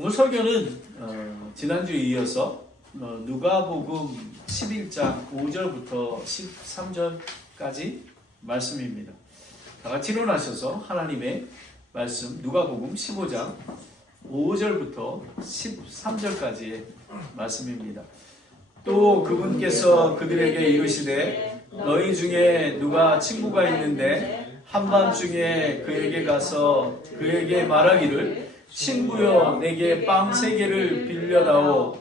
오늘 설교는 지난주에 이어서 누가복음 11장 5절부터 13절까지 말씀입니다. 다 같이 일어나셔서 하나님의 말씀 누가복음 15장 5절부터 13절까지의 말씀입니다. 또 그분께서 그들에게 이르시되 너희 중에 누가 친구가 있는데 한밤중에 그에게 가서 그에게 말하기를 친구여 내게 빵 3개를 빌려다오.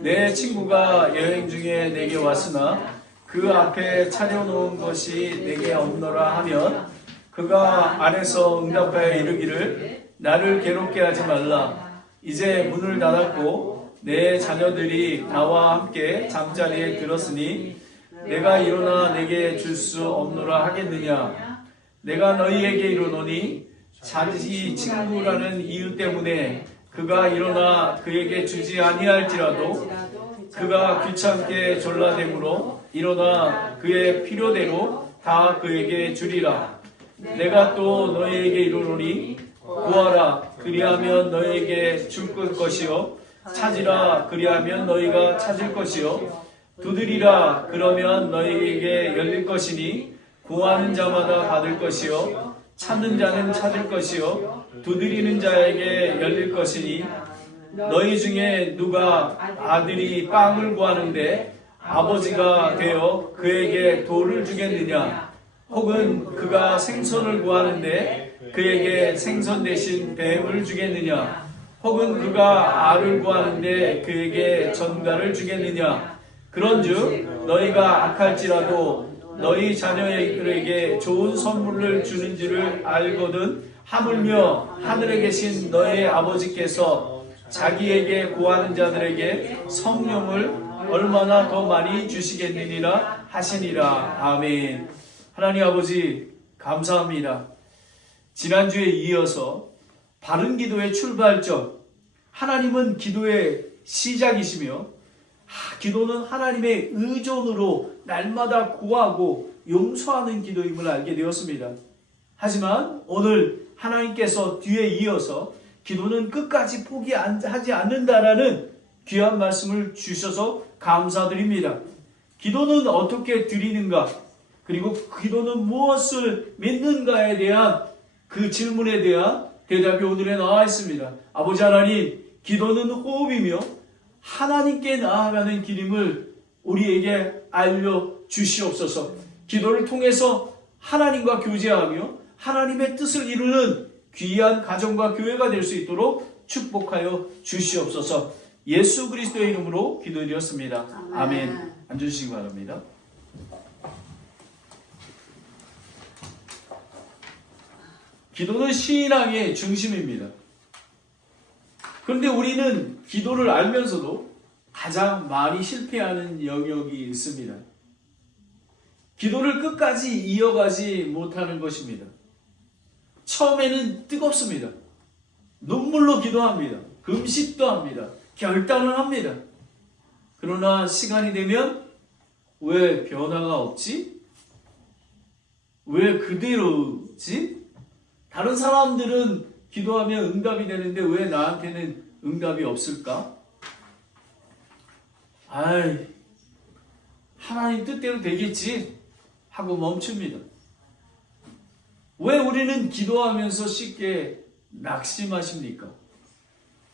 내 친구가 여행 중에 내게 왔으나 그 앞에 차려놓은 것이 내게 없노라 하면 그가 안에서 응답하여 이르기를 나를 괴롭게 하지 말라. 이제 문을 닫았고 내 자녀들이 나와 함께 잠자리에 들었으니 내가 일어나 내게 줄 수 없노라 하겠느냐. 내가 너희에게 이르노니 자기 친구라는 이유 때문에 그가 일어나 그에게 주지 아니할지라도 그가 귀찮게 졸라대므로 일어나 그의 필요대로 다 그에게 주리라. 내가 또 너희에게 이르노니 구하라 그리하면 너희에게 줄 것이요 찾으라 그리하면 너희가 찾을 것이요 두드리라 그러면 너희에게 열릴 것이니 구하는 자마다 받을 것이요 찾는 자는 찾을 것이요 두드리는 자에게 열릴 것이니 너희 중에 누가 아들이 빵을 구하는데 아버지가 되어 그에게 돌을 주겠느냐. 혹은 그가 생선을 구하는데 그에게 생선 대신 뱀을 주겠느냐. 혹은 그가 알을 구하는데 그에게 전갈을 주겠느냐. 그런즉 너희가 악할지라도 너희 자녀에게 좋은 선물을 주는 줄을 알거든 하물며 하늘에 계신 너희 아버지께서 자기에게 구하는 자들에게 성령을 얼마나 더 많이 주시겠느니라 하시니라. 아멘. 하나님 아버지 감사합니다. 지난주에 이어서 바른 기도의 출발점, 하나님은 기도의 시작이시며 기도는 하나님의 의존으로 날마다 구하고 용서하는 기도임을 알게 되었습니다. 하지만 오늘 하나님께서 뒤에 이어서 기도는 끝까지 포기하지 않는다라는 귀한 말씀을 주셔서 감사드립니다. 기도는 어떻게 드리는가? 그리고 기도는 무엇을 믿는가에 대한 그 질문에 대한 대답이 오늘에 나와 있습니다. 아버지 하나님, 기도는 호흡이며 하나님께 나아가는 길임을 우리에게 알려주시옵소서. 기도를 통해서 하나님과 교제하며 하나님의 뜻을 이루는 귀한 가정과 교회가 될 수 있도록 축복하여 주시옵소서. 예수 그리스도의 이름으로 기도드렸습니다. 아멘. 앉으시기 바랍니다. 기도는 신앙의 중심입니다. 그런데 우리는 기도를 알면서도 가장 많이 실패하는 영역이 있습니다. 기도를 끝까지 이어가지 못하는 것입니다. 처음에는 뜨겁습니다. 눈물로 기도합니다. 금식도 합니다. 결단을 합니다. 그러나 시간이 되면 왜 변화가 없지? 왜 그대로지? 다른 사람들은 기도하면 응답이 되는데 왜 나한테는 응답이 없을까? 하나님 뜻대로 되겠지 하고 멈춥니다. 왜 우리는 기도하면서 쉽게 낙심하십니까?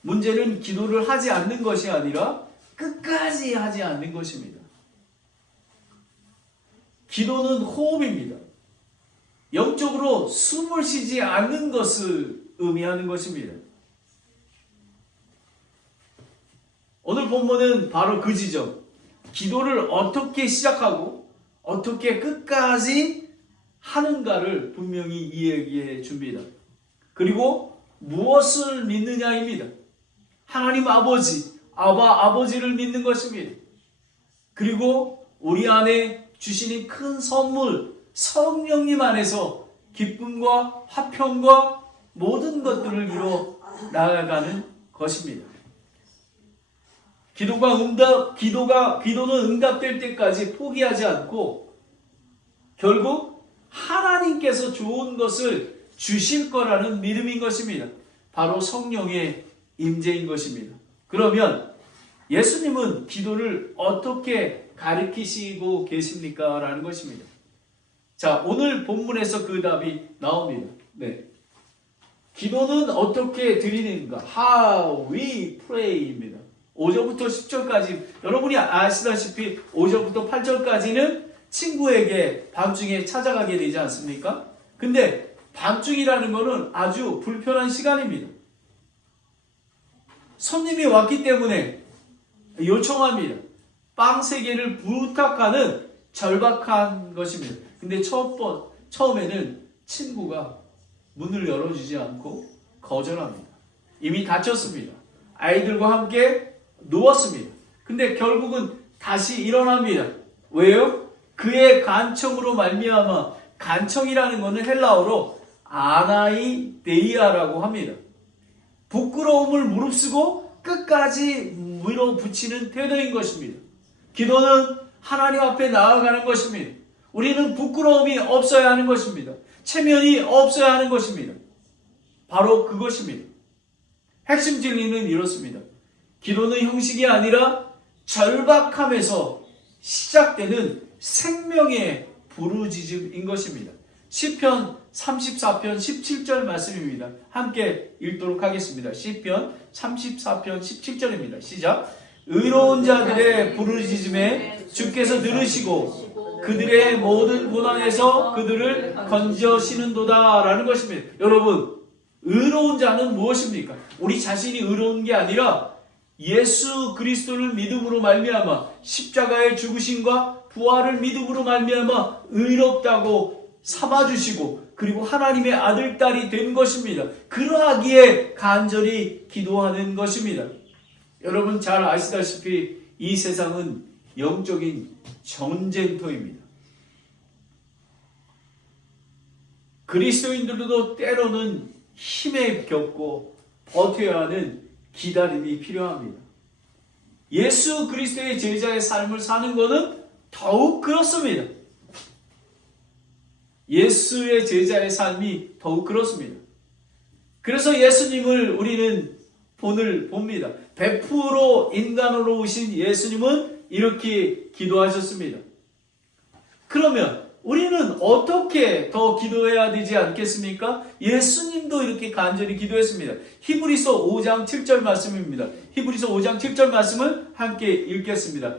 문제는 기도를 하지 않는 것이 아니라 끝까지 하지 않는 것입니다. 기도는 호흡입니다. 영적으로 숨을 쉬지 않는 것을 의미하는 것입니다. 오늘 본문은 바로 그 지점, 기도를 어떻게 시작하고 어떻게 끝까지 하는가를 분명히 이야기해 줍니다. 그리고 무엇을 믿느냐입니다. 하나님 아버지, 아버지를 믿는 것입니다. 그리고 우리 안에 주시는 큰 선물, 성령님 안에서 기쁨과 화평과 모든 것들을 이뤄 나아가는 것입니다. 기도는 응답될 때까지 포기하지 않고 결국 하나님께서 좋은 것을 주실 거라는 믿음인 것입니다. 바로 성령의 임재인 것입니다. 그러면 예수님은 기도를 어떻게 가르치시고 계십니까? 라는 것입니다. 자, 오늘 본문에서 그 답이 나옵니다. 네. 기도는 어떻게 드리는가? How we pray입니다. 5절부터 10절까지 여러분이 아시다시피 5절부터 8절까지는 친구에게 밤중에 찾아가게 되지 않습니까? 근데 밤중이라는 것은 아주 불편한 시간입니다. 손님이 왔기 때문에 요청합니다. 빵 3개를 부탁하는 절박한 것입니다. 근데 처음에는 친구가 문을 열어주지 않고 거절합니다. 이미 다쳤습니다. 아이들과 함께 누웠습니다. 근데 결국은 다시 일어납니다. 왜요? 그의 간청으로 말미암아, 간청이라는 것은 헬라어로 아나이데이아라고 합니다. 부끄러움을 무릅쓰고 끝까지 밀어붙이는 태도인 것입니다. 기도는 하나님 앞에 나아가는 것입니다. 우리는 부끄러움이 없어야 하는 것입니다. 체면이 없어야 하는 것입니다. 바로 그것입니다. 핵심 진리는 이렇습니다. 기도는 형식이 아니라 절박함에서 시작되는 생명의 부르짖음인 것입니다. 시편 34편 17절 말씀입니다. 함께 읽도록 하겠습니다. 시편 34편 17절입니다. 시작. 의로운 자들의 부르짖음에 주께서 들으시고 그들의 모든 고난에서 그들을 건져시는도다 라는 것입니다. 여러분, 의로운 자는 무엇입니까? 우리 자신이 의로운 게 아니라 예수 그리스도를 믿음으로 말미암아 십자가의 죽으심과 부활을 믿음으로 말미암아 의롭다고 삼아주시고 그리고 하나님의 아들, 딸이 된 것입니다. 그러하기에 간절히 기도하는 것입니다. 여러분 잘 아시다시피 이 세상은 영적인 전쟁터입니다. 그리스도인들도 때로는 힘에 겪고 버텨야 하는 기다림이 필요합니다. 예수 그리스도의 제자의 삶을 사는 것은 더욱 그렇습니다. 예수의 제자의 삶이 더욱 그렇습니다. 그래서 예수님을 우리는 본을 봅니다. 100% 인간으로 오신 예수님은 이렇게 기도하셨습니다. 그러면 우리는 어떻게 더 기도해야 되지 않겠습니까? 예수님도 이렇게 간절히 기도했습니다. 히브리서 5장 7절 말씀입니다. 히브리서 5장 7절 말씀을 함께 읽겠습니다.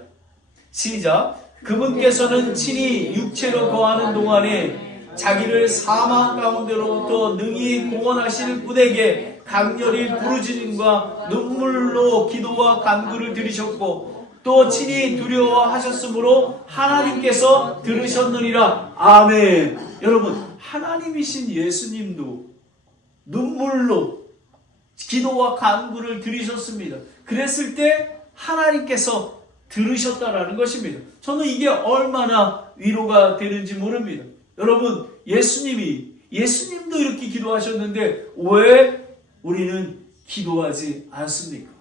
시작. 그분께서는 친히 육체로 거하는 동안에 자기를 사망 가운데로부터 능히 구원하실 분에게 강렬히 부르짖음과 눈물로 기도와 간구를 드리셨고 또 친히 두려워하셨으므로 하나님께서 들으셨느니라. 아멘. 여러분, 하나님이신 예수님도 눈물로 기도와 간구를 드리셨습니다. 그랬을 때 하나님께서 들으셨다라는 것입니다. 저는 이게 얼마나 위로가 되는지 모릅니다. 여러분, 예수님도 이렇게 기도하셨는데 왜 우리는 기도하지 않습니까?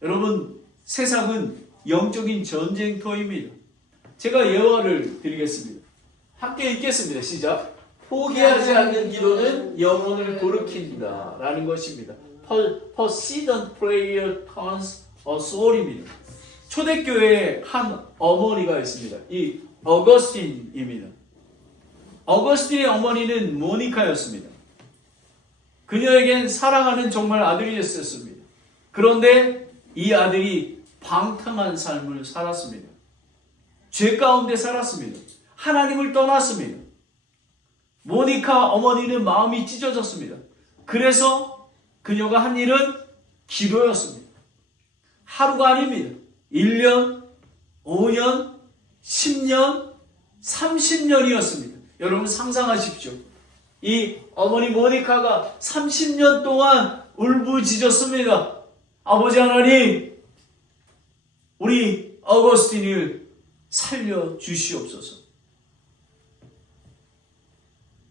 여러분, 세상은 영적인 전쟁터입니다. 제가 예화를 드리겠습니다. 함께 읽겠습니다. 시작. 포기하지 않는 기도는 영혼을 돌이킨다 라는 것입니다. Persistent prayer turns a soul입니다. 초대교회에 한 어머니가 있습니다. 이 어거스틴입니다. 어거스틴의 어머니는 모니카였습니다. 그녀에겐 사랑하는 정말 아들이었습니다. 그런데 이 아들이 방탕한 삶을 살았습니다. 죄 가운데 살았습니다. 하나님을 떠났습니다. 모니카 어머니는 마음이 찢어졌습니다. 그래서 그녀가 한 일은 기도였습니다. 하루가 아닙니다. 1년, 5년, 10년, 30년이었습니다. 여러분 상상하십시오. 이 어머니 모니카가 30년 동안 울부짖었습니다. 아버지 하나님, 우리 어거스틴을 살려주시옵소서.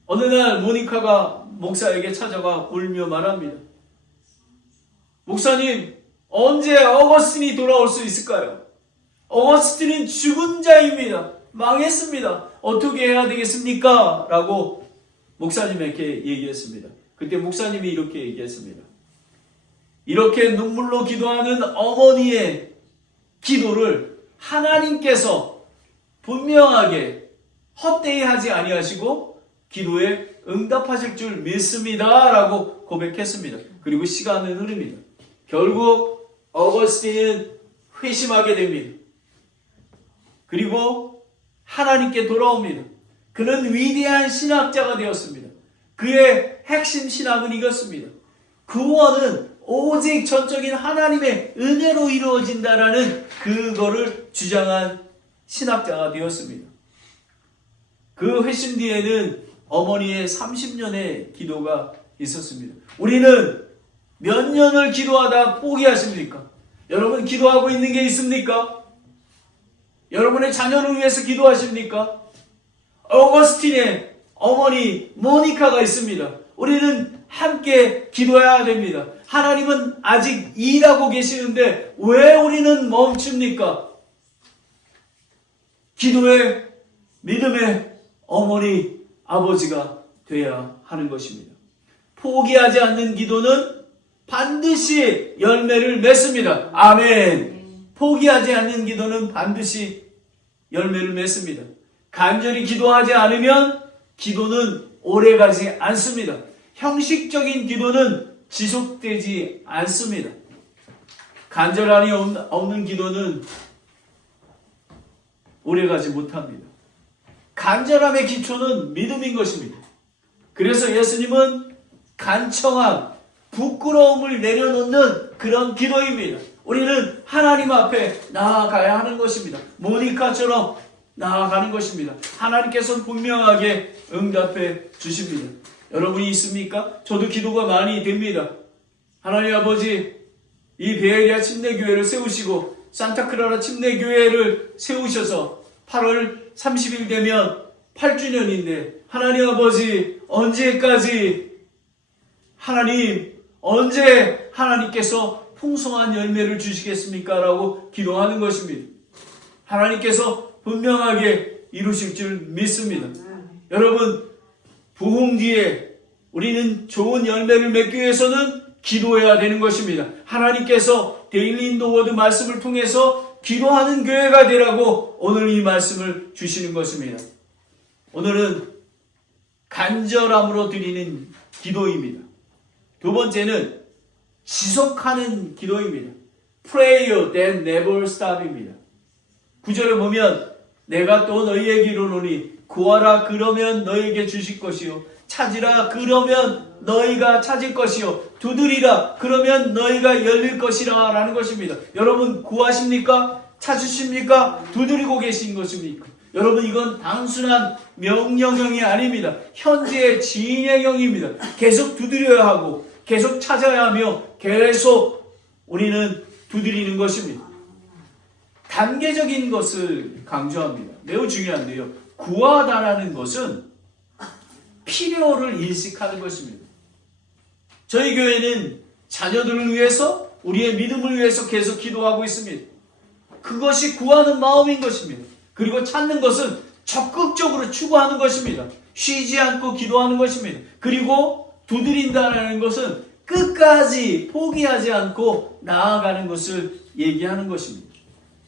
어느 날 모니카가 목사에게 찾아가 울며 말합니다. 목사님, 언제 어거스틴이 돌아올 수 있을까요? 어거스틴은 죽은 자입니다. 망했습니다. 어떻게 해야 되겠습니까? 라고 목사님에게 얘기했습니다. 그때 목사님이 이렇게 얘기했습니다. 이렇게 눈물로 기도하는 어머니의 기도를 하나님께서 분명하게 헛되이 하지 아니하시고 기도에 응답하실 줄 믿습니다 라고 고백했습니다. 그리고 시간은 흐릅니다. 결국 어거스틴은 회심하게 됩니다. 그리고 하나님께 돌아옵니다. 그는 위대한 신학자가 되었습니다. 그의 핵심 신학은 이것입니다. 구원은 오직 전적인 하나님의 은혜로 이루어진다라는 그거를 주장한 신학자가 되었습니다. 그 회심 뒤에는 어머니의 30년의 기도가 있었습니다. 우리는 몇 년을 기도하다 포기하십니까? 여러분 기도하고 있는 게 있습니까? 여러분의 자녀를 위해서 기도하십니까? 어거스틴의 어머니 모니카가 있습니다. 우리는 함께 기도해야 됩니다. 하나님은 아직 일하고 계시는데 왜 우리는 멈춥니까? 기도의 믿음의 어머니 아버지가 돼야 하는 것입니다. 포기하지 않는 기도는 반드시 열매를 맺습니다. 아멘. 포기하지 않는 기도는 반드시 열매를 맺습니다. 간절히 기도하지 않으면 기도는 오래가지 않습니다. 형식적인 기도는 지속되지 않습니다. 간절함이 없는 기도는 오래가지 못합니다. 간절함의 기초는 믿음인 것입니다. 그래서 예수님은 간청함, 부끄러움을 내려놓는 그런 기도입니다. 우리는 하나님 앞에 나아가야 하는 것입니다. 모니카처럼 나아가는 것입니다. 하나님께서는 분명하게 응답해 주십니다. 여러분이 있습니까? 저도 기도가 많이 됩니다. 하나님 아버지, 이 베에리아 침례교회를 세우시고 산타크라라 침례교회를 세우셔서 8월 30일 되면 8주년인데 하나님 아버지 언제까지 언제 하나님께서 풍성한 열매를 주시겠습니까? 라고 기도하는 것입니다. 하나님께서 분명하게 이루실 줄 믿습니다. 여러분 부흥 뒤에 우리는 좋은 열매를 맺기 위해서는 기도해야 되는 것입니다. 하나님께서 데일리 인도 워드 말씀을 통해서 기도하는 교회가 되라고 오늘 이 말씀을 주시는 것입니다. 오늘은 간절함으로 드리는 기도입니다. 두 번째는 지속하는 기도입니다. Prayer that never stop입니다. 9절에 보면 내가 또 너희에게 이르노니 구하라 그러면 너희에게 주실 것이요 찾으라 그러면 너희가 찾을 것이요 두드리라 그러면 너희가 열릴 것이라 라는 것입니다. 여러분 구하십니까? 찾으십니까? 두드리고 계신 것입니까? 여러분 이건 단순한 명령형이 아닙니다. 현재의 진행형입니다. 계속 두드려야 하고 계속 찾아야 하며 계속 우리는 두드리는 것입니다. 단계적인 것을 강조합니다. 매우 중요한데요. 구하다라는 것은 필요를 인식하는 것입니다. 저희 교회는 자녀들을 위해서 우리의 믿음을 위해서 계속 기도하고 있습니다. 그것이 구하는 마음인 것입니다. 그리고 찾는 것은 적극적으로 추구하는 것입니다. 쉬지 않고 기도하는 것입니다. 그리고 두드린다는 것은 끝까지 포기하지 않고 나아가는 것을 얘기하는 것입니다.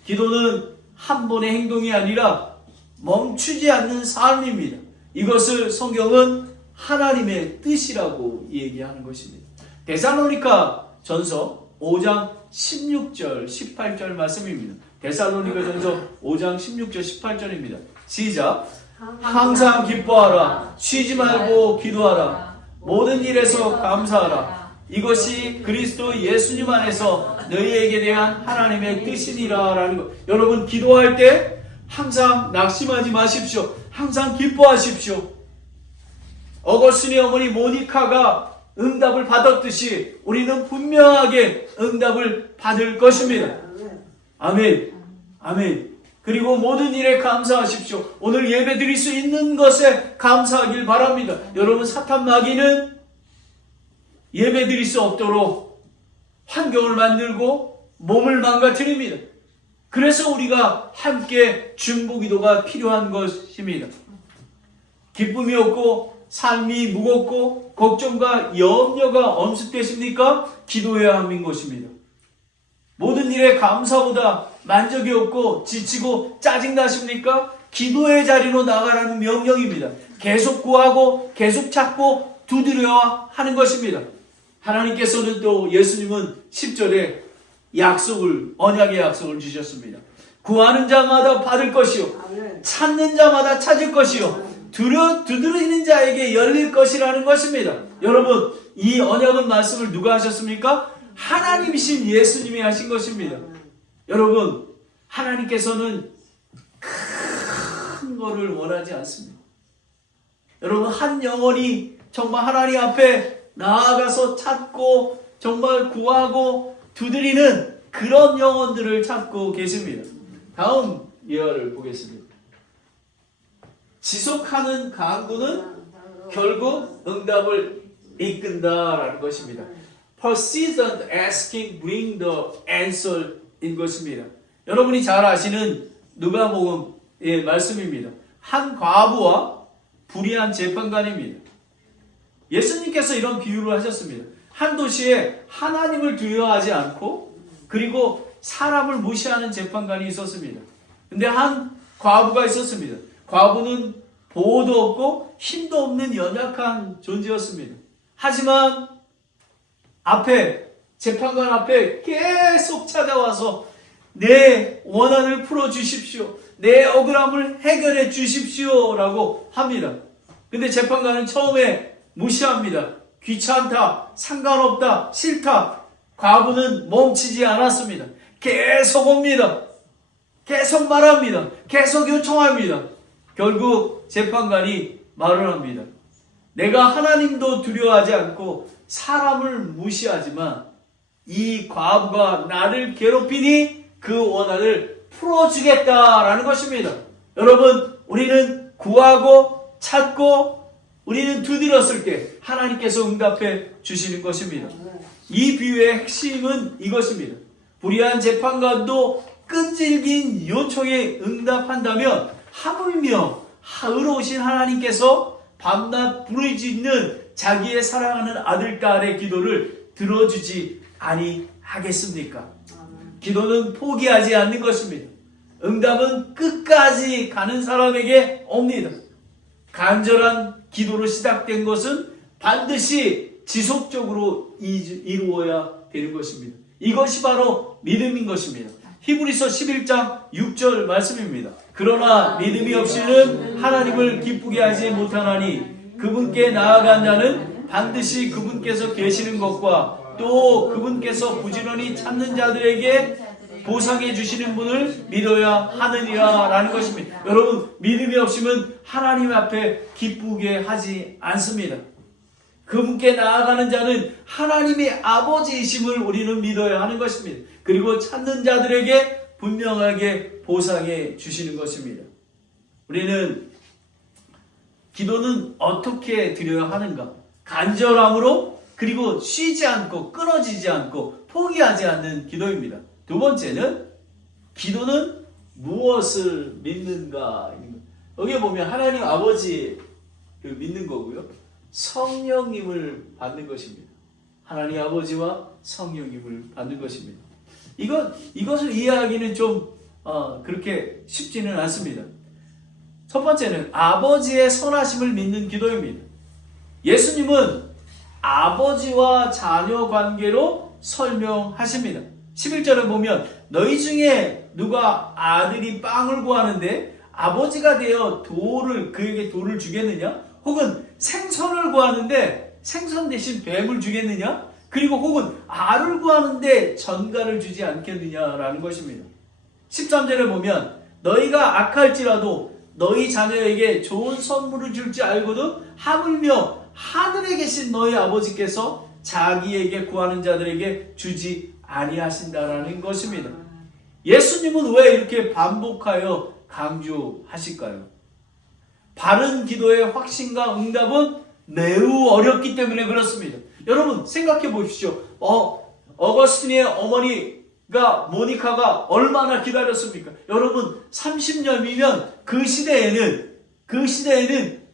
기도는 한 번의 행동이 아니라 멈추지 않는 삶입니다. 이것을 성경은 하나님의 뜻이라고 얘기하는 것입니다. 데살로니가 전서 5장 16절 18절 말씀입니다. 데살로니가 전서 5장 16절 18절입니다. 시작. 항상 기뻐하라. 쉬지 말고 기도하라. 모든 일에서 감사하라. 이것이 그리스도 예수님 안에서 너희에게 대한 하나님의 뜻이니라 라는 것. 여러분 기도할 때 항상 낙심하지 마십시오. 항상 기뻐하십시오. 어거스틴의 어머니 모니카가 응답을 받았듯이 우리는 분명하게 응답을 받을 것입니다. 아멘. 아멘. 그리고 모든 일에 감사하십시오. 오늘 예배 드릴 수 있는 것에 감사하길 바랍니다. 여러분 사탄 마귀는 예배 드릴 수 없도록 환경을 만들고 몸을 망가뜨립니다. 그래서 우리가 함께 중보기도가 필요한 것입니다. 기쁨이 없고 삶이 무겁고 걱정과 염려가 엄습되십니까? 기도해야 하는 것입니다. 모든 일에 감사보다 만족이 없고 지치고 짜증나십니까? 기도의 자리로 나가라는 명령입니다. 계속 구하고 계속 찾고 두드려야 하는 것입니다. 하나님께서는 또 예수님은 10절에 언약의 약속을 주셨습니다. 구하는 자마다 받을 것이요 찾는 자마다 찾을 것이요 두드리는 자에게 열릴 것이라는 것입니다. 여러분, 이 언약은 말씀을 누가 하셨습니까? 하나님이신 예수님이 하신 것입니다. 여러분, 하나님께서는 큰 거를 원하지 않습니다. 여러분, 한 영혼이 정말 하나님 앞에 나아가서 찾고 정말 구하고 두드리는 그런 영혼들을 찾고 계십니다. 다음 예화를 보겠습니다. 지속하는 간구는 결국 응답을 이끈다라는 것입니다. Persistent asking bring the answer 인 것입니다. 여러분이 잘 아시는 누가복음의 말씀입니다. 한 과부와 불의한 재판관입니다. 예수님께서 이런 비유를 하셨습니다. 한 도시에 하나님을 두려워하지 않고 그리고 사람을 무시하는 재판관이 있었습니다. 근데 한 과부가 있었습니다. 과부는 보호도 없고 힘도 없는 연약한 존재였습니다. 하지만 재판관 앞에 계속 찾아와서 내 원한을 풀어주십시오. 내 억울함을 해결해 주십시오. 라고 합니다. 근데 재판관은 처음에 무시합니다. 귀찮다, 상관없다, 싫다. 과부는 멈추지 않았습니다. 계속 옵니다. 계속 말합니다. 계속 요청합니다. 결국 재판관이 말을 합니다. 내가 하나님도 두려워하지 않고 사람을 무시하지만 이 과부가 나를 괴롭히니 그 원한을 풀어주겠다라는 것입니다. 여러분, 우리는 구하고 찾고 우리는 두드렸을 때 하나님께서 응답해 주시는 것입니다. 이 비유의 핵심은 이것입니다. 불의한 재판관도 끈질긴 요청에 응답한다면 하물며 의로우신 하나님께서 밤낮 부르짖는 자기의 사랑하는 아들, 딸의 기도를 들어주지 아니하겠습니까? 기도는 포기하지 않는 것입니다. 응답은 끝까지 가는 사람에게 옵니다. 간절한 기도로 시작된 것은 반드시 지속적으로 이루어야 되는 것입니다. 이것이 바로 믿음인 것입니다. 히브리서 11장 6절 말씀입니다. 그러나 믿음이 없이는 하나님을 기쁘게 하지 못하나니 그분께 나아간 자는 반드시 그분께서 계시는 것과 또 그분께서 부지런히 찾는 자들에게 보상해 주시는 분을 믿어야 하느니라 라는 것입니다. 여러분, 믿음이 없으면 하나님 앞에 기쁘게 하지 않습니다. 그분께 나아가는 자는 하나님의 아버지이심을 우리는 믿어야 하는 것입니다. 그리고 찾는 자들에게 분명하게 보상해 주시는 것입니다. 우리는 기도는 어떻게 드려야 하는가? 간절함으로, 그리고 쉬지 않고 끊어지지 않고 포기하지 않는 기도입니다. 두 번째는 기도는 무엇을 믿는가? 여기 보면 하나님 아버지를 믿는 거고요. 성령님을 받는 것입니다. 하나님 아버지와 성령님을 받는 것입니다. 이것을 이해하기는 좀 그렇게 쉽지는 않습니다. 첫 번째는 아버지의 선하심을 믿는 기도입니다. 예수님은 아버지와 자녀 관계로 설명하십니다. 11절에 보면 너희 중에 누가 아들이 빵을 구하는데 아버지가 되어 그에게 돌을 주겠느냐? 혹은 생선을 구하는데 생선 대신 뱀을 주겠느냐? 그리고 혹은 알을 구하는데 전갈을 주지 않겠느냐라는 것입니다. 13절에 보면 너희가 악할지라도 너희 자녀에게 좋은 선물을 줄지 알고도 하물며 하늘에 계신 너희 아버지께서 자기에게 구하는 자들에게 주지 아니하신다라는 것입니다. 예수님은 왜 이렇게 반복하여 강조하실까요? 바른 기도의 확신과 응답은 매우 어렵기 때문에 그렇습니다. 여러분 생각해 보십시오. 어거스틴의 어머니가 모니카가 얼마나 기다렸습니까? 여러분 30년이면 그 시대에는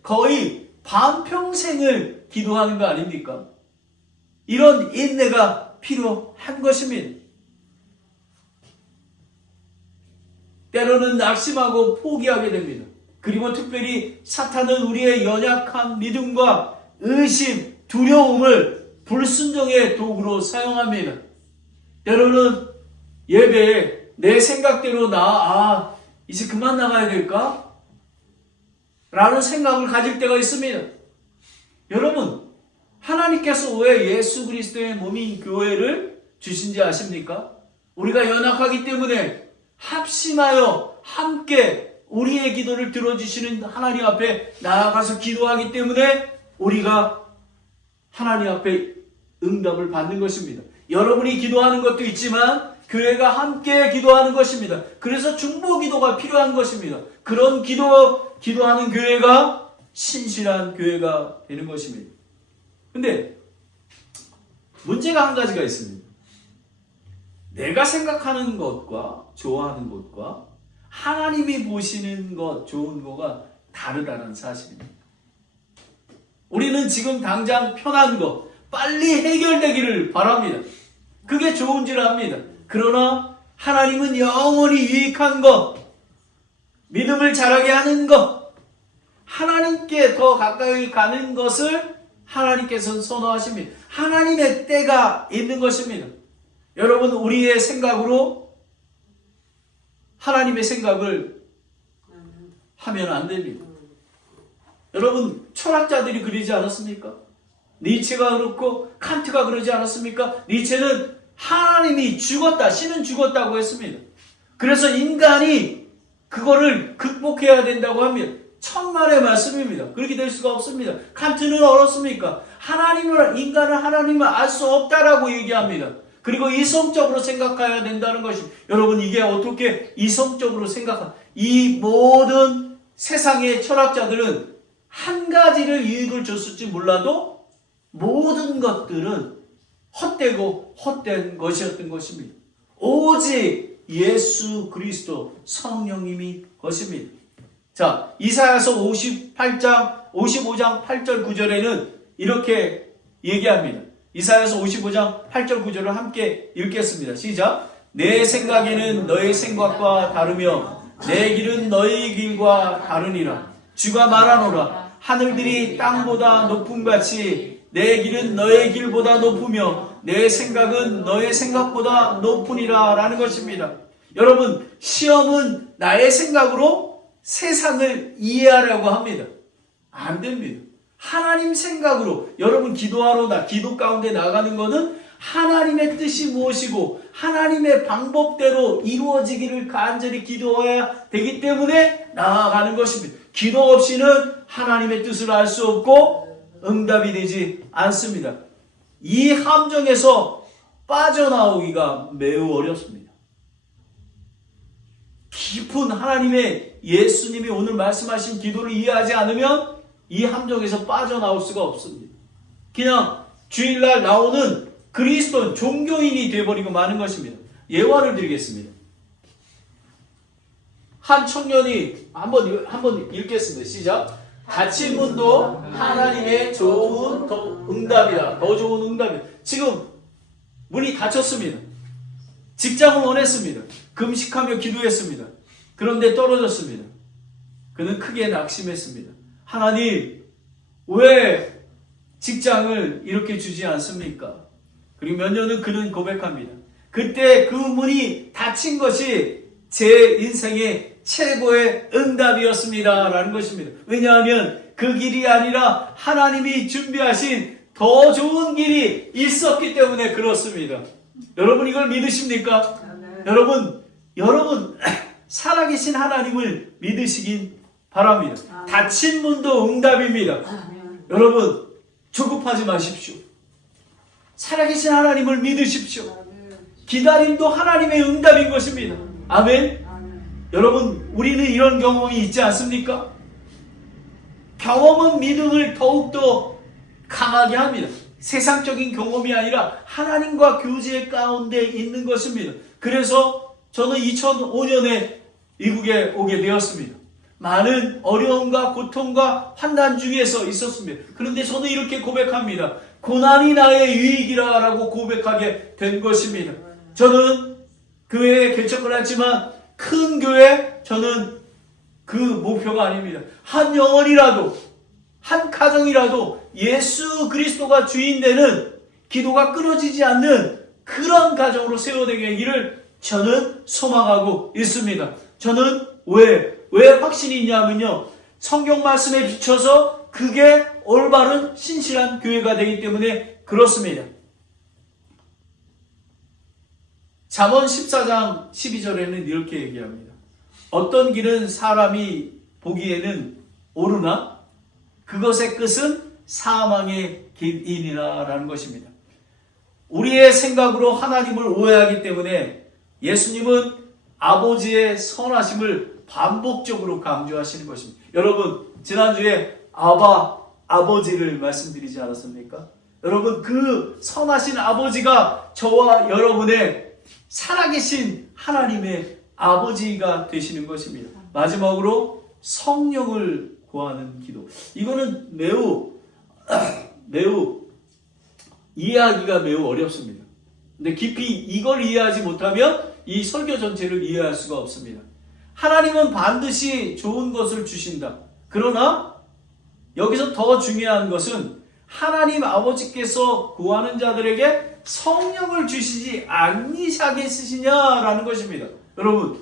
거의 반평생을 기도하는 거 아닙니까? 이런 인내가 필요한 것입니다. 때로는 낙심하고 포기하게 됩니다. 그리고 특별히 사탄은 우리의 연약한 믿음과 의심, 두려움을 불순종의 도구로 사용합니다. 때로는 예배에 내 생각대로 이제 그만 나가야 될까? 라는 생각을 가질 때가 있습니다. 여러분, 하나님께서 왜 예수 그리스도의 몸인 교회를 주신지 아십니까? 우리가 연약하기 때문에 합심하여 함께 우리의 기도를 들어주시는 하나님 앞에 나아가서 기도하기 때문에 우리가 하나님 앞에 응답을 받는 것입니다. 여러분이 기도하는 것도 있지만 교회가 함께 기도하는 것입니다. 그래서 중보 기도가 필요한 것입니다. 그런 기도하는 교회가 신실한 교회가 되는 것입니다. 근데 문제가 한 가지가 있습니다. 내가 생각하는 것과 좋아하는 것과 하나님이 보시는 것, 좋은 거가 다르다는 사실입니다. 우리는 지금 당장 편한 것, 빨리 해결되기를 바랍니다. 그게 좋은 줄 압니다. 그러나 하나님은 영원히 유익한 것, 믿음을 자라게 하는 것, 하나님께 더 가까이 가는 것을 하나님께서는 선호하십니다. 하나님의 때가 있는 것입니다. 여러분, 우리의 생각으로 하나님의 생각을 하면 안 됩니다. 여러분, 철학자들이 그러지 않았습니까? 니체가 그렇고 칸트가 그러지 않았습니까? 니체는 하나님이 죽었다, 신은 죽었다고 했습니다. 그래서 인간이 그거를 극복해야 된다고 합니다. 천만의 말씀입니다. 그렇게 될 수가 없습니다. 칸트는 어떻습니까? 인간은 하나님을 알 수 없다라고 얘기합니다. 그리고 이성적으로 생각해야 된다는 것입니다. 여러분, 이게 어떻게 이성적으로 이 모든 세상의 철학자들은 한 가지를 유익을 줬을지 몰라도 모든 것들은 헛되고 헛된 것이었던 것입니다. 오직 예수 그리스도 성령님이 것입니다. 자, 이사야서 55장 8절 9절에는 이렇게 얘기합니다. 이사야서 55장 8절 9절을 함께 읽겠습니다. 시작. 내 생각에는 너의 생각과 다르며 내 길은 너의 길과 다르니라. 주가 말하노라. 하늘들이 땅보다 높음같이 내 길은 너의 길보다 높으며 내 생각은 너의 생각보다 높으니라 라는 것입니다. 여러분, 시험은 나의 생각으로 세상을 이해하려고 합니다. 안 됩니다. 하나님 생각으로 여러분 기도하러 기도 가운데 나가는 것은 하나님의 뜻이 무엇이고 하나님의 방법대로 이루어지기를 간절히 기도해야 되기 때문에 나아가는 것입니다. 기도 없이는 하나님의 뜻을 알 수 없고 응답이 되지 않습니다. 이 함정에서 빠져나오기가 매우 어렵습니다. 깊은 하나님의 예수님이 오늘 말씀하신 기도를 이해하지 않으면 이 함정에서 빠져나올 수가 없습니다. 그냥 주일날 나오는 그리스도 종교인이 되어버리고 마는 것입니다. 예화를 드리겠습니다. 한 청년이 한번 읽겠습니다. 시작. 닫힌 문도 하나님의 좋은 응답이다. 더 좋은 응답이다. 지금 문이 닫혔습니다. 직장을 원했습니다. 금식하며 기도했습니다. 그런데 떨어졌습니다. 그는 크게 낙심했습니다. 하나님, 왜 직장을 이렇게 주지 않습니까? 그리고 몇 년은 그는 고백합니다. 그때 그 문이 닫힌 것이 제 인생의 최고의 응답이었습니다. 라는 것입니다. 왜냐하면 그 길이 아니라 하나님이 준비하신 더 좋은 길이 있었기 때문에 그렇습니다. 여러분, 이걸 믿으십니까? 여러분 살아계신 하나님을 믿으시긴 바랍니다. 닫힌 문도 응답입니다. 여러분, 조급하지 마십시오. 살아계신 하나님을 믿으십시오. 기다림도 하나님의 응답인 것입니다. 아멘. 여러분, 우리는 이런 경험이 있지 않습니까? 경험은 믿음을 더욱더 강하게 합니다. 세상적인 경험이 아니라 하나님과 교제 가운데 있는 것입니다. 그래서 저는 2005년에 미국에 오게 되었습니다. 많은 어려움과 고통과 환난 중에서 있었습니다. 그런데 저는 이렇게 고백합니다. 고난이 나의 유익이라고 고백하게 된 것입니다. 저는 교회에 개척을 했지만 큰 교회, 저는 그 목표가 아닙니다. 한 영혼이라도, 한 가정이라도 예수 그리스도가 주인 되는, 기도가 끊어지지 않는 그런 가정으로 세워되기를 저는 소망하고 있습니다. 저는 왜 확신이 있냐면요, 성경 말씀에 비춰서 그게 올바른 신실한 교회가 되기 때문에 그렇습니다. 잠언 14장 12절에는 이렇게 얘기합니다. 어떤 길은 사람이 보기에는 옳으나 그것의 끝은 사망의 길이니라 라는 것입니다. 우리의 생각으로 하나님을 오해하기 때문에 예수님은 아버지의 선하심을 반복적으로 강조하시는 것입니다. 여러분, 지난주에 아버지를 말씀드리지 않았습니까? 여러분, 그 선하신 아버지가 저와 여러분의 살아계신 하나님의 아버지가 되시는 것입니다. 마지막으로 성령을 구하는 기도. 이거는 매우 이해하기가 매우 어렵습니다. 근데 깊이 이걸 이해하지 못하면 이 설교 전체를 이해할 수가 없습니다. 하나님은 반드시 좋은 것을 주신다. 그러나 여기서 더 중요한 것은 하나님 아버지께서 구하는 자들에게 성령을 주시지 아니하겠으시냐라는 것입니다. 여러분,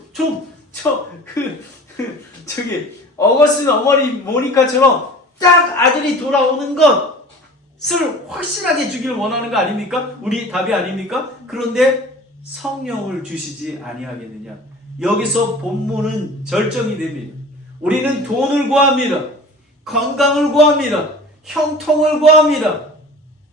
저기 어거스틴 어머니 모니카처럼 딱 아들이 돌아오는 것을 확실하게 주기를 원하는 거 아닙니까? 우리 답이 아닙니까? 그런데 성령을 주시지 아니하겠느냐. 여기서 본문은 절정이 됩니다. 우리는 돈을 구합니다. 건강을 구합니다. 형통을 구합니다.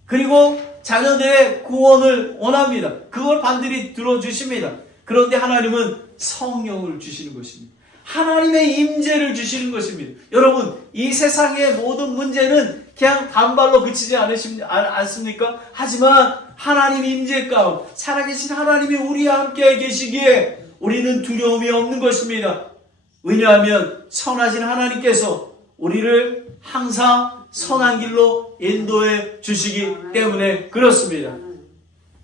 그리고 자녀들의 구원을 원합니다. 그걸 반드시 들어주십니다. 그런데 하나님은 성령을 주시는 것입니다. 하나님의 임재를 주시는 것입니다. 여러분, 이 세상의 모든 문제는 그냥 단발로 그치지 않습니까? 하지만 하나님 임재 가운데 살아계신 하나님이 우리와 함께 계시기에 우리는 두려움이 없는 것입니다. 왜냐하면 선하신 하나님께서 우리를 항상 선한 길로 인도해 주시기 때문에 그렇습니다.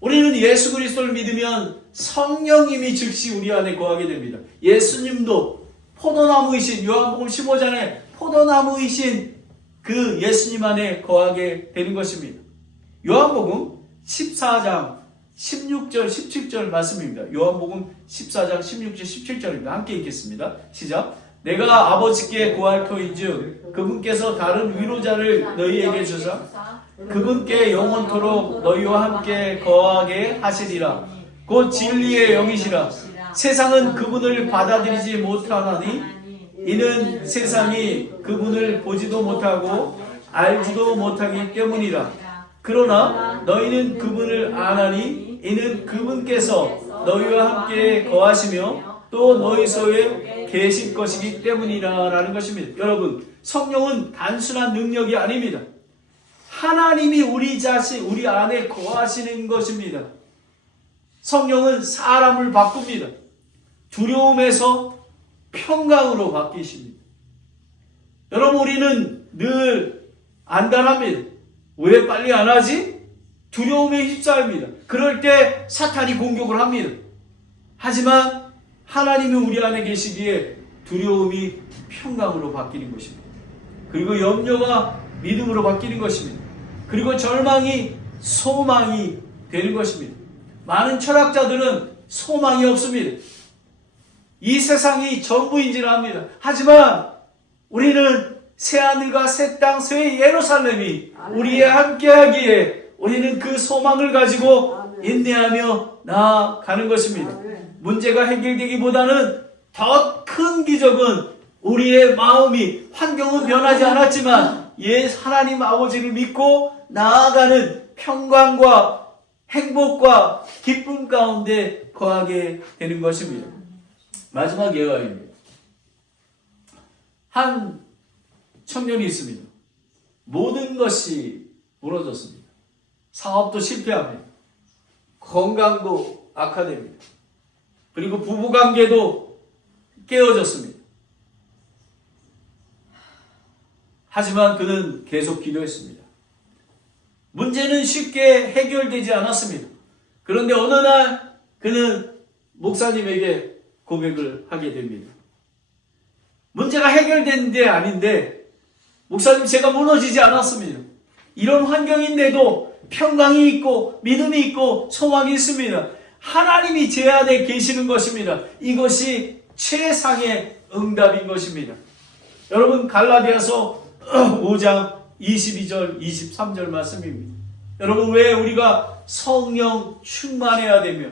우리는 예수 그리스도를 믿으면 성령님이 즉시 우리 안에 거하게 됩니다. 예수님도 포도나무이신, 요한복음 15장에 포도나무이신 그 예수님 안에 거하게 되는 것입니다. 요한복음 14장 16절 17절 말씀입니다. 요한복음 14장 16절 17절입니다. 함께 읽겠습니다. 시작. 내가 아버지께 구할 터인즉 그분께서 다른 위로자를 너희에게 주사 그분께 영원토록 너희와 함께 거하게 하시리라. 곧 진리의 영이시라. 세상은 그분을 받아들이지 못하나니 이는 세상이 그분을 보지도 못하고 알지도 못하기 때문이라. 그러나 너희는 그분을 아나니 이는 그분께서 너희와 함께 거하시며 또 너희 속에 계실 것이기 때문이라 라는 것입니다. 여러분, 성령은 단순한 능력이 아닙니다. 하나님이 우리 안에 거하시는 것입니다. 성령은 사람을 바꿉니다. 두려움에서 평강으로 바뀌십니다. 여러분, 우리는 늘 안달합니다. 왜 빨리 안 하지? 두려움에 휩싸입니다. 그럴 때 사탄이 공격을 합니다. 하지만 하나님이 우리 안에 계시기에 두려움이 평강으로 바뀌는 것입니다. 그리고 염려가 믿음으로 바뀌는 것입니다. 그리고 절망이 소망이 되는 것입니다. 많은 철학자들은 소망이 없습니다. 이 세상이 전부인지라 합니다. 하지만 우리는 새하늘과 새 땅, 새 예루살렘이 우리에 함께하기에 우리는 그 소망을 가지고 인내하며 나아가는 것입니다. 문제가 해결되기보다는 더 큰 기적은 우리의 마음이, 환경은 변하지 않았지만 하나님 아버지를 믿고 나아가는 평강과 행복과 기쁨 가운데 거하게 되는 것입니다. 마지막 예화입니다. 한 청년이 있습니다. 모든 것이 무너졌습니다. 사업도 실패합니다. 건강도 악화됩니다. 그리고 부부관계도 깨어졌습니다. 하지만 그는 계속 기도했습니다. 문제는 쉽게 해결되지 않았습니다. 그런데 어느 날 그는 목사님에게 고백을 하게 됩니다. 문제가 해결된 게 아닌데, 목사님, 제가 무너지지 않았습니다. 이런 환경인데도 평강이 있고 믿음이 있고 소망이 있습니다. 하나님이 제 안에 계시는 것입니다. 이것이 최상의 응답인 것입니다. 여러분, 갈라디아서 5장 22절 23절 말씀입니다. 여러분, 왜 우리가 성령 충만해야 되며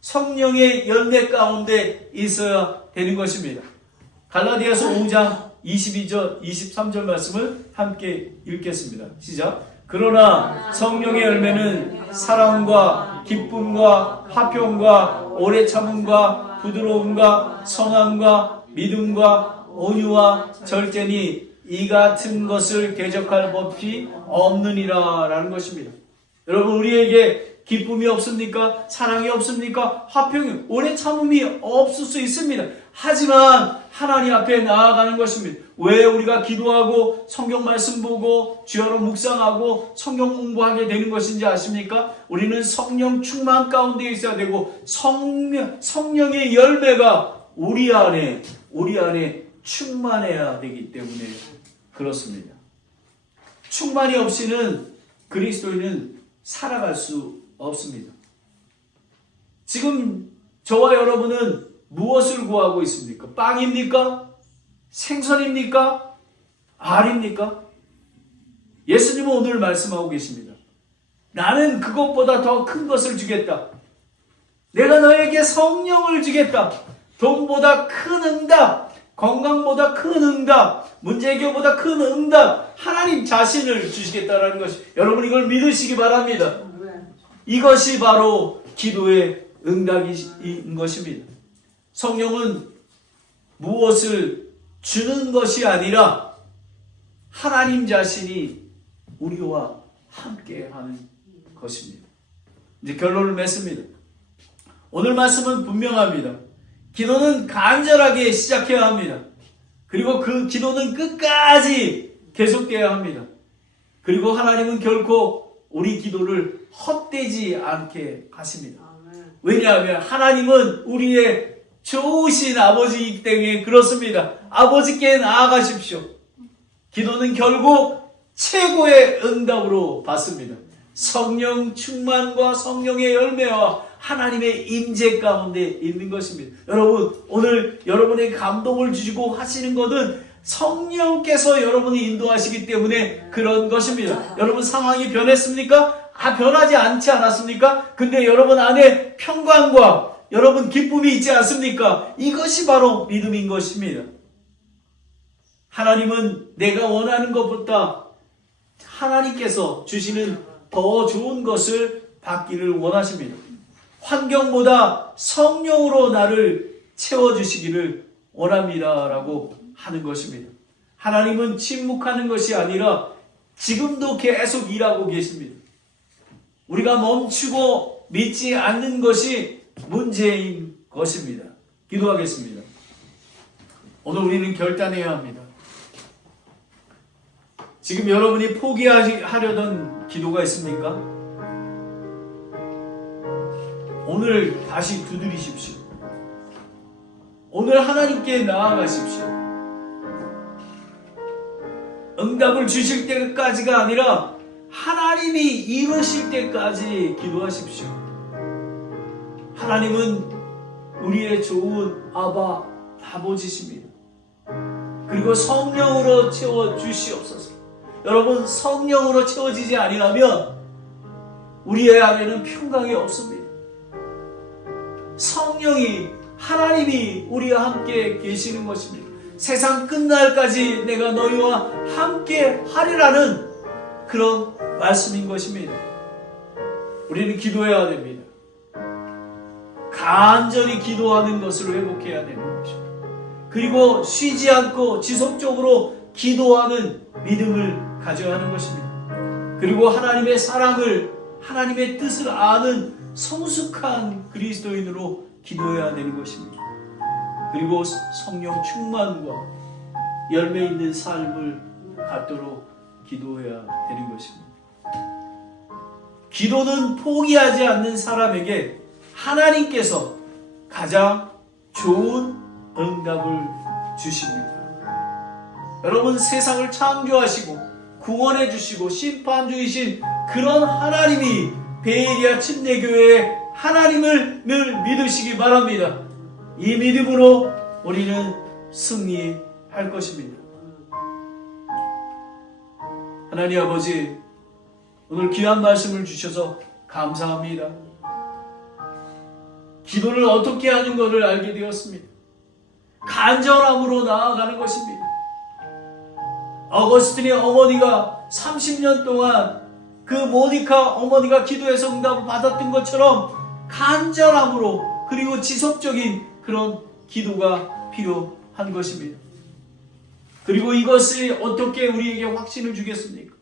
성령의 열매 가운데 있어야 되는 것입니다. 갈라디아서 5장 22절 23절 말씀을 함께 읽겠습니다. 시작. 그러나 성령의 열매는 사랑과 기쁨과 화평과 오래 참음과 부드러움과 선함과 믿음과 온유와 절제니 이 같은 것을 대적할 법이 없느니라 라는 것입니다. 여러분, 우리에게 기쁨이 없습니까? 사랑이 없습니까? 화평이, 오래 참음이 없을 수 있습니다. 하지만 하나님 앞에 나아가는 것입니다. 왜 우리가 기도하고 성경 말씀 보고 주여로 묵상하고 성경 공부하게 되는 것인지 아십니까? 우리는 성령 충만 가운데 있어야 되고 성령의 열매가 우리 안에 충만해야 되기 때문에 그렇습니다. 충만이 없이는 그리스도인은 살아갈 수 없습니다. 지금 저와 여러분은 무엇을 구하고 있습니까? 빵입니까? 생선입니까? 알입니까? 예수님은 오늘 말씀하고 계십니다. 나는 그것보다 더 큰 것을 주겠다. 내가 너에게 성령을 주겠다. 돈보다 큰 응답, 건강보다 큰 응답, 문제 해결보다 큰 응답, 하나님 자신을 주시겠다라는 것이, 여러분 이걸 믿으시기 바랍니다. 이것이 바로 기도의 응답인 것입니다. 성령은 무엇을 주는 것이 아니라 하나님 자신이 우리와 함께하는 것입니다. 이제 결론을 맺습니다. 오늘 말씀은 분명합니다. 기도는 간절하게 시작해야 합니다. 그리고 그 기도는 끝까지 계속되어야 합니다. 그리고 하나님은 결코 우리 기도를 헛되지 않게 하십니다. 왜냐하면 하나님은 우리의 좋으신 아버지이기 때문에 그렇습니다. 아버지께 나아가십시오. 기도는 결국 최고의 응답으로 받습니다. 성령 충만과 성령의 열매와 하나님의 임재 가운데 있는 것입니다. 여러분, 오늘 여러분의 감동을 주시고 하시는 것은 성령께서 여러분을 인도하시기 때문에 그런 것입니다. 여러분 상황이 변했습니까? 변하지 않지 않았습니까? 근데 여러분 안에 평강과 여러분 기쁨이 있지 않습니까? 이것이 바로 믿음인 것입니다. 하나님은 내가 원하는 것보다 하나님께서 주시는 더 좋은 것을 받기를 원하십니다. 환경보다 성령으로 나를 채워주시기를 원합니다라고 하는 것입니다. 하나님은 침묵하는 것이 아니라 지금도 계속 일하고 계십니다. 우리가 멈추고 믿지 않는 것이 문제인 것입니다. 기도하겠습니다. 오늘 우리는 결단해야 합니다. 지금 여러분이 포기하려던 기도가 있습니까? 오늘 다시 두드리십시오. 오늘 하나님께 나아가십시오. 응답을 주실 때까지가 아니라 하나님이 이루실 때까지 기도하십시오. 하나님은 우리의 좋은 아버지십니다. 그리고 성령으로 채워주시옵소서. 여러분, 성령으로 채워지지 아니하면 우리의 안에는 평강이 없습니다. 성령이, 하나님이 우리와 함께 계시는 것입니다. 세상 끝날까지 내가 너희와 함께 하리라는 그런 말씀인 것입니다. 우리는 기도해야 됩니다. 간절히 기도하는 것을 회복해야 되는 것입니다. 그리고 쉬지 않고 지속적으로 기도하는 믿음을 가져야 하는 것입니다. 그리고 하나님의 사랑을, 하나님의 뜻을 아는 성숙한 그리스도인으로 기도해야 되는 것입니다. 그리고 성령 충만과 열매 있는 삶을 갖도록 기도해야 되는 것입니다. 기도는 포기하지 않는 사람에게 하나님께서 가장 좋은 응답을 주십니다. 여러분, 세상을 창조하시고 구원해 주시고 심판주이신 그런 하나님이 베이리아 침례교회의 하나님을 늘 믿으시기 바랍니다. 이 믿음으로 우리는 승리할 것입니다. 하나님 아버지, 오늘 귀한 말씀을 주셔서 감사합니다. 기도를 어떻게 하는 것을 알게 되었습니다. 간절함으로 나아가는 것입니다. 어거스틴의 어머니가 30년 동안 그 모니카 어머니가 기도해서 응답을 받았던 것처럼 간절함으로 그리고 지속적인 그런 기도가 필요한 것입니다. 그리고 이것이 어떻게 우리에게 확신을 주겠습니까?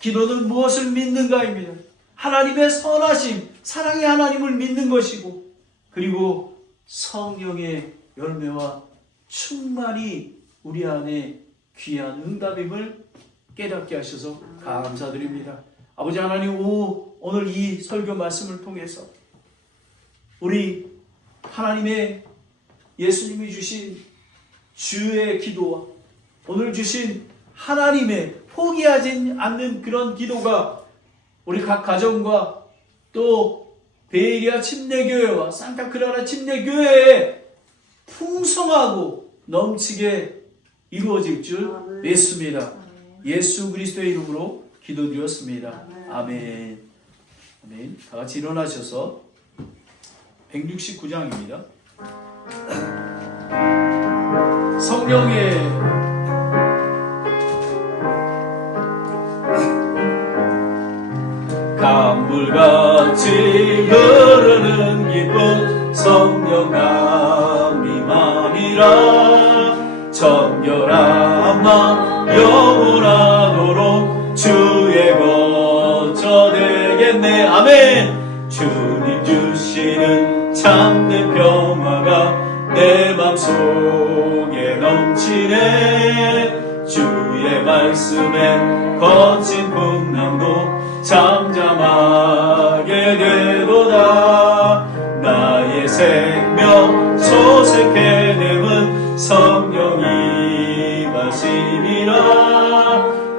기도는 무엇을 믿는가입니다. 하나님의 선하심, 사랑의 하나님을 믿는 것이고, 그리고 성령의 열매와 충만이 우리 안에 귀한 응답임을 깨닫게 하셔서 감사드립니다. 아버지 하나님, 오늘 이 설교 말씀을 통해서 우리 하나님의 예수님이 주신 주의 기도와 오늘 주신 하나님의 포기하지 않는 그런 기도가 우리 각 가정과 또 베이리아 침례교회와 산타크라라 침례교회에 풍성하고 넘치게 이루어질 줄 믿습니다. 예수 그리스도의 이름으로 기도드렸습니다. 아멘. 아멘. 다 같이 일어나셔서 169장입니다. 성령의 강물같이 흐르는 기쁨 성령감이 맘이라 정결한 맘 영원하도록 주의 거처 되겠네. 아멘. 주님 주시는 참된 평화가 내 맘속에 넘치네. 주의 말씀에 거친 풍랑도 잠잠하게 되도다. 나의 생명 소생케 됨은 성령이 말씀이라.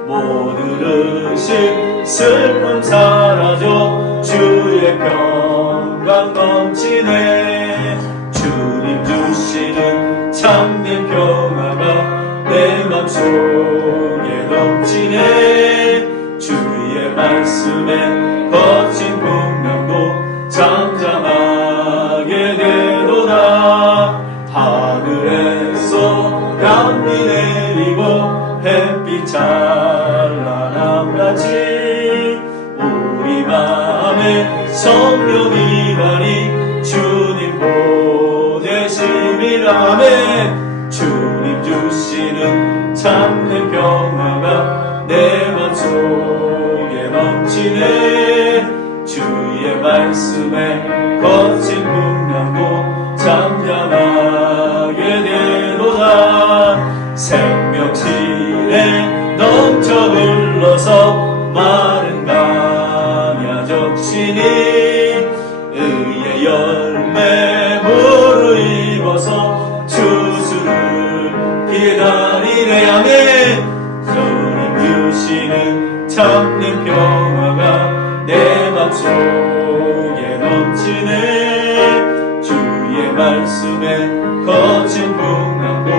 모든 의식 슬픔 사라져 주의 평강 넘치네. 주님 주시는 참된 평화가 내 맘속에 넘치네. 주의 말씀에 거친 풍랑도 잠잠하게 되도다. 하늘에서 강비 내리고 햇빛 찬란함같이 우리 맘에 성령이 가니 주님 보내심이라. 아멘. 주님 주시는 참된 평화가 내 맘속에 넘치네. 주의 말씀에 거친 풍랑도 잠잠하게 되도다. 생명실에 넘쳐 흘러서 마른 강야 적시니 의의 열매 무르익어서 주수를 기다리네. 아멘. 주님 주시는 참된 평화가 내 맘속에 넘치네. 주의 말씀에 거친 풍랑도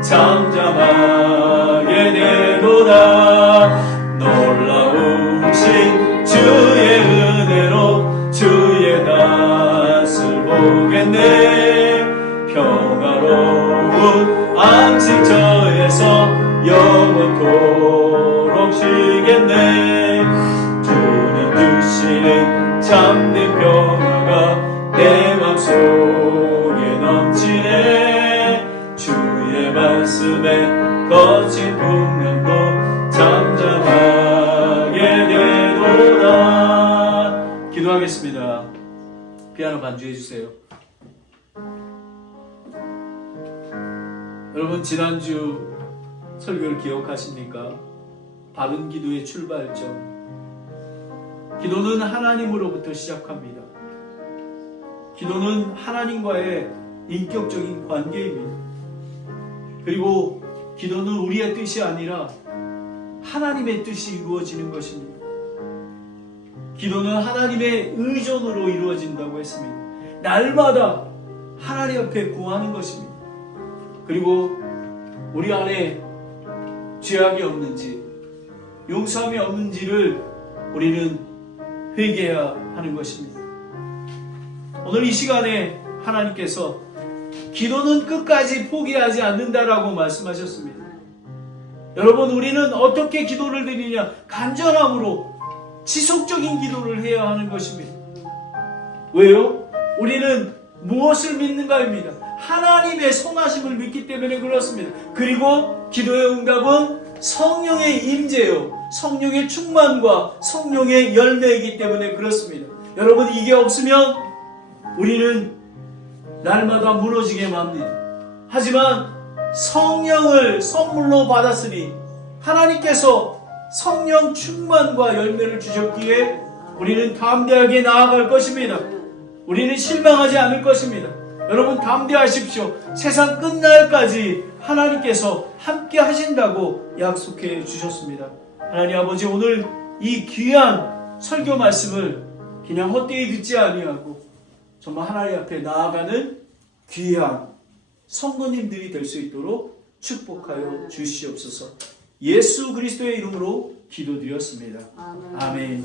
잠잠하게 되도다. 놀라우신 주의 은혜로 주의 낯을 보겠네. 평화로운 안식처에서 영원토록 쉬겠네. 주님 주시는 참된 평화가 내 맘속에 넘치네. 주의 말씀에 거친 풍랑도 잠잠하게 되도다. 기도하겠습니다. 피아노 반주해 주세요. 여러분, 지난주 설교를 기억하십니까? 바른 기도의 출발점. 기도는 하나님으로부터 시작합니다. 기도는 하나님과의 인격적인 관계입니다. 그리고 기도는 우리의 뜻이 아니라 하나님의 뜻이 이루어지는 것입니다. 기도는 하나님의 의존으로 이루어진다고 했습니다. 날마다 하나님 앞에 구하는 것입니다. 그리고 우리 안에 죄악이 없는지 용서함이 없는지를 우리는 회개해야 하는 것입니다. 오늘 이 시간에 하나님께서 기도는 끝까지 포기하지 않는다라고 말씀하셨습니다. 여러분, 우리는 어떻게 기도를 드리냐? 간절함으로 지속적인 기도를 해야 하는 것입니다. 왜요? 우리는 무엇을 믿는가입니다. 하나님의 선하심을 믿기 때문에 그렇습니다. 그리고 기도의 응답은 성령의 임재요, 성령의 충만과 성령의 열매이기 때문에 그렇습니다. 여러분, 이게 없으면 우리는 날마다 무너지게 맙니다. 하지만 성령을 선물로 받았으니 하나님께서 성령 충만과 열매를 주셨기에 우리는 담대하게 나아갈 것입니다. 우리는 실망하지 않을 것입니다. 여러분, 담대하십시오. 세상 끝날까지 하나님께서 함께 하신다고 약속해 주셨습니다. 하나님 아버지, 오늘 이 귀한 설교 말씀을 그냥 헛되이 듣지 아니하고 정말 하나님 앞에 나아가는 귀한 성도님들이 될 수 있도록 축복하여 주시옵소서. 예수 그리스도의 이름으로 기도드렸습니다. 아멘.